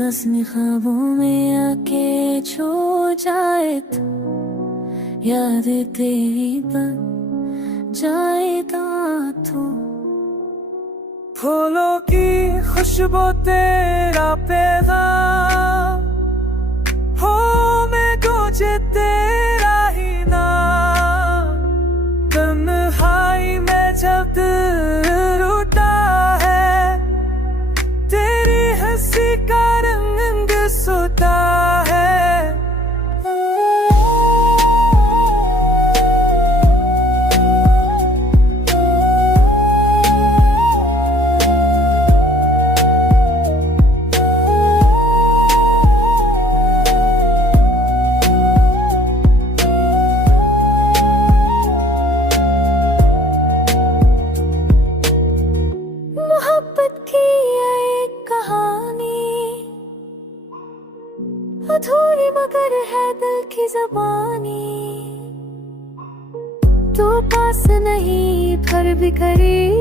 रस्म ख्वाबों में आके छो जाए तो याद तेरी बन जाएगा तो। फूलों की खुशबू तेरा पैगाम हो मैं तुझे तेरा ही नाम। तन्हाई में जब दिल रूठा है तेरी हंसी का रंग सुता है। मोहब्बत की एक कहानी अधूरी मगर है दिल की ज़बानी। तू पास नहीं फिर भी करीब,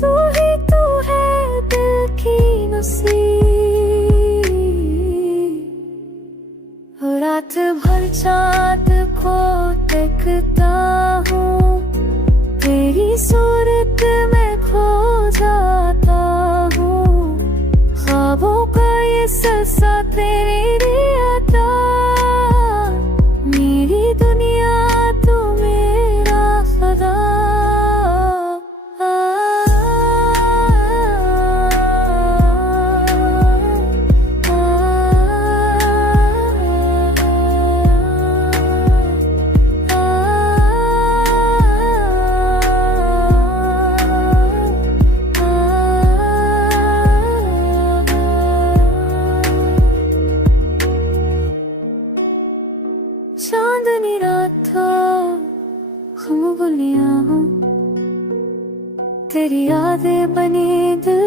तू ही तू है दिल की नसीब। रात भर चाँद को देखता हूँ तेरी सूरत में खो जाता हूँ। ख्वाबों का ये सिलसिला तेरी अता, मेरी दुनिया तू मेरा खुदा। चांदनी रातों हम गुलियां हूँ तेरी यादें बनी दिल